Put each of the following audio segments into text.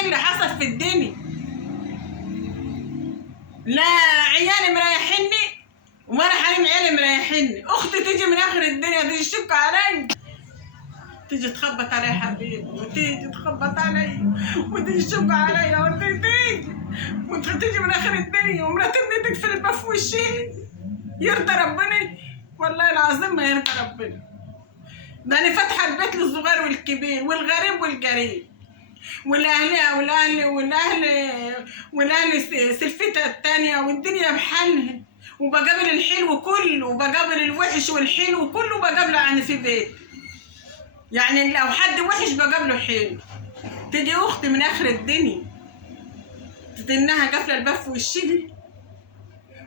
ايه اللي حصل في الدنيا؟ لا عيالي مريحيني وما راح عيالي مريحيني. اختي تيجي من اخر الدنيا تيجي تشك علي، تيجي تخبط علي حبيبي، وتيجي تخبط علي وتيجي تشك علي، وانت تيجي من اخر الدنيا ومراتي تقفل الباب في وشي. يرضى ربنا؟ والله العظيم ما يرضى ربنا. ده انا فاتحه البيت للصغير والكبير والغريب والجريب، والاهل سلفتها التانية، والدنيا بحالها، وبقابل الحلو كله وبقابل الوحش والحلو كله بقابله يعني في بيت. يعني لو حد وحش بقابله حلو. تيجي اختي من اخر الدنيا تتنها قافله الباب في وشها،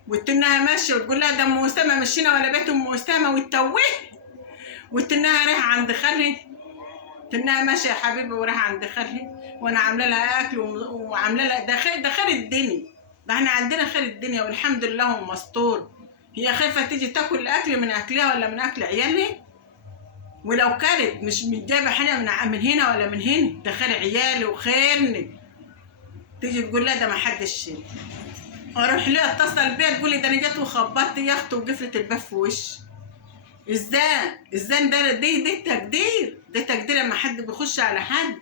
وتنها ماشيه وتقول لها ده ام اسامه مشينا ولا بيت ام اسامه وتتوه، وتنها رايحه عند خالي، تنها ماشيه يا حبيبي ورايحه عند خالي، وانا عامله لها اكل وعامله لها ده خير الدنيا. ده احنا عندنا خير الدنيا والحمد لله ومستور. هي خايفه تيجي تاكل الاكل من اكلها ولا من اكل عيالها؟ ولو كانت مش جايبه حاجه من هنا ولا من هنا، ده خير عيالي وخيرني. تيجي تقول لا ده ما حدش. اروح لها اتصل بيها تقول لي ده انا جت وخبطت يا اختي وقفلت الباب في وشي. ازاي دي تقدير، ده تقدير لما حد بيخش على حد.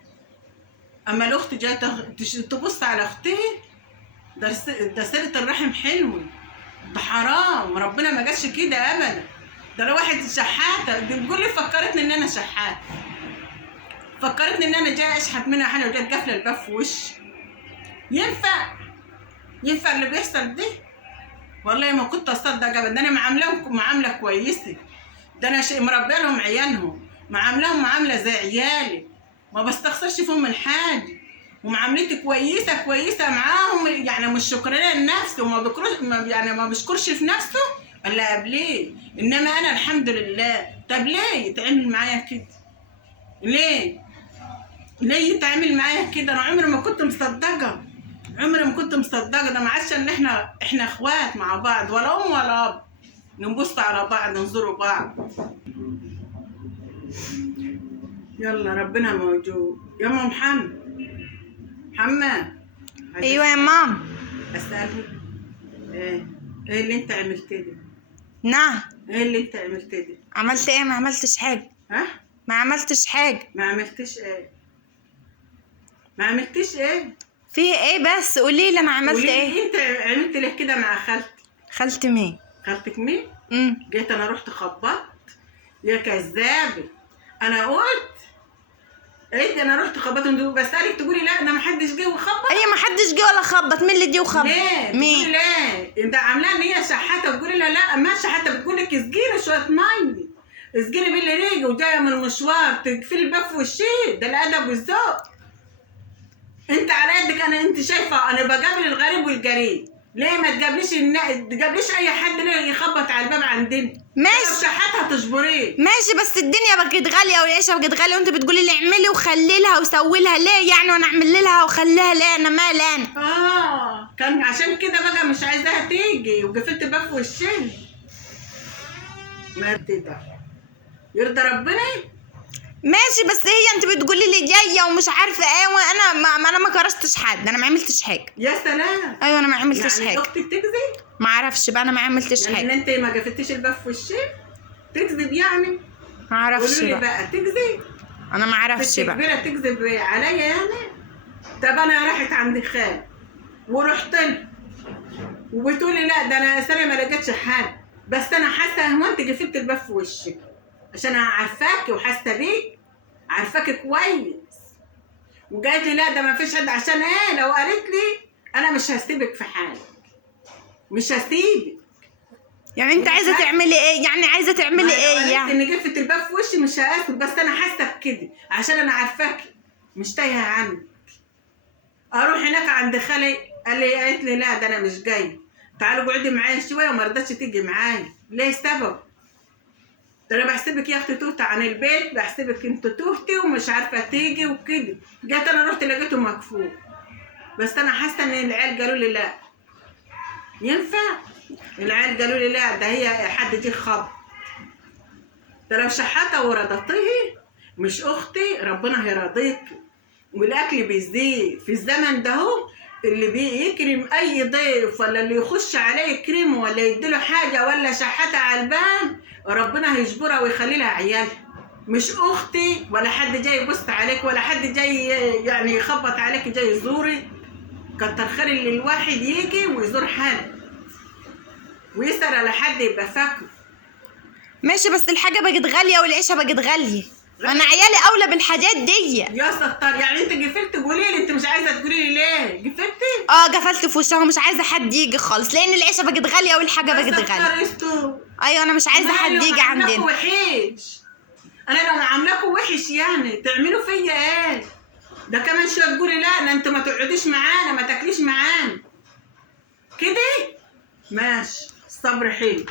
اما الاخت جايه تبص على اختها، ده صله الرحم حلوه، ده حرام، ربنا ما جاش كده ابدا. ده لو واحد شحاته بتقول لي فكرتني ان انا شحاته، فكرتني ان انا جاي اشحت منها حاجه وجايه قافله الباب في وشي. ينفع اللي بيحصل ده؟ والله ما كنت اصدق ابدا. ده انا معاملهم معامله كويسه، ده انا مربيه لهم عيالهم، معاملهم معامله زي عيالي، ما بستخسرش فيهم من حاجه، ومعاملتي كويسه معاهم. يعني مش شكرانه لنفسه وما بكرش، يعني ما بشكرش في نفسه الا قبليه، انما انا الحمد لله. طب ليه يتعامل معايا كده؟ ليه يتعامل معايا كده؟ انا عمري ما كنت مصدقه، ده ما عادش ان احنا اخوات مع بعض، ولا ام ولا اب، نبص على بعض ننظروا بعض. يلا ربنا موجود. يا ام محمد ايوه يا ماما. اسالك ايه اللي انت عملت ده؟ نعم. ايه اللي انت عملت ده؟ عملت ايه؟ ما عملتش حاجه. ها؟ ما عملتش حاجه. ما عملتش ايه؟ في ايه بس؟ قولي لي انا عملت ايه. انت عملت ليه كده مع خالتي؟ خالتي مين؟ خالتك مين؟ جيت انا رحت خبطت يا كذابه. انا قلت ايه؟ انا رحت خبطت بسالك تقولي لا ده ما حدش جه وخبط. ايه ما حدش جه ولا خبط؟ مين اللي جه وخبط؟ ليه؟ مين؟ ليه؟ انت عاملاها ان هي شحاته وتقولي لها لا ما شحاته، بتقول لك اسقيني شويه ميه، اسقيني باللي ريجي وجايه من المشوار تقفلي الباب في وشي. ده الادب والذوق. انت على قدك. انت شايفه انا بقابل الغريب والجريب، ليه ما تجابليش اي حد ليه يخبط على الباب عندنا؟ ماشي شحاتها تجبريه. ماشي، بس الدنيا بقت غاليه والعيشه بقت غاليه، وانت بتقولي لي اعملي وخلي لها وسوي لها. ليه يعني؟ وانا اعمل لها وخليها ليه؟ انا مالي انا؟ كان عشان كده بقى مش عايزاها تيجي وقفلت الباب في وشها. ما ده يرضى ربنا؟ ماشي، بس هي انت بتقولي لي جايه ومش عارفه ايه، وانا انا ما كرستش حد، انا ما عملتش حاجه. يا سلام. ايوه انا ما عملتش يعني حاجه. اختك تكذب؟ ما اعرفش بقى، انا ما عملتش يعني حاجه. ان انت ما قفلتيش الباب في وشها تكذب يعني؟ ما اعرفش قولوا لي بقى تكذب؟ انا ما اعرفش بقى. كبيره تكذب عليا يعني؟ طب انا راحت عند خال ورحت له وبتقولي لا ده انا سنه ما لقيتش حد، بس انا حاسه هو انت قفلت الباب في وشك عشان انا عارفاكي وحاسه بيك، عارفاكي كويس. وقالت لي لا ده ما فيش حد، عشان ايه؟ لو قالت لي انا مش هسيبك في حالك، مش هسيبك. يعني انت عايزه تعملي ايه؟ يعني عايزه تعملي ايه يعني؟ يعني؟ ان قفلت الباب في وشي مش هاسكت، بس انا حاسه بكده عشان انا عارفاكي مش تايهه عنك. اروح هناك عند خالي قالت لي لا ده انا مش جاي، تعالي اقعدي معايا شويه، وما رضتش تيجي معايا. ليه السبب؟ ده انا بحسبك يا اختي تهتي عن البيت، بحسبك انت تهتي ومش عارفه تيجي وكده. جيت انا رحت لقيته مكفوف، بس انا حاسه ان العيال قالوا لي لا ينفع. العيال قالوا لي لا ده هي حد جه خبط. ده لو شحاته ورضتيه مش اختي ربنا هيرضيكي. والاكل بيزيد في الزمن ده هو. اللي بيكرم اي ضيف ولا اللي يخش عليه يكرمه ولا يديله حاجه ولا شحاته على الباب، ربنا هيجبرها ويخلي لها عيالها. مش اختي ولا حد جاي يبص عليك ولا حد جاي يعني يخبط عليك جاي يزوري. كتر خير اللي الواحد يجي ويزور حد ويسأل على حد يبقى فاكره. ماشي، بس الحاجه بقت غاليه والعيشه بقت غاليه، انا عيالي اولى بالحاجات دي. يا ستار، يعني انت قفلت تقولي لي؟ انت مش عايزه تقولي لي ليه قفلتي؟ قفلت في وشها ومش عايزه حد يجي خالص لان العيشه بقت غاليه والحاجه بقت غاليه. ايوه انا مش عايزه حد يجي عندنا. وحش، انا لو عاملاكوا وحش يعني تعملوا فيا ايه؟ ده كمان شويه تقولي لا انت ما تقعديش معانا ما تاكليش معانا كده. ماشي، الصبر حلو.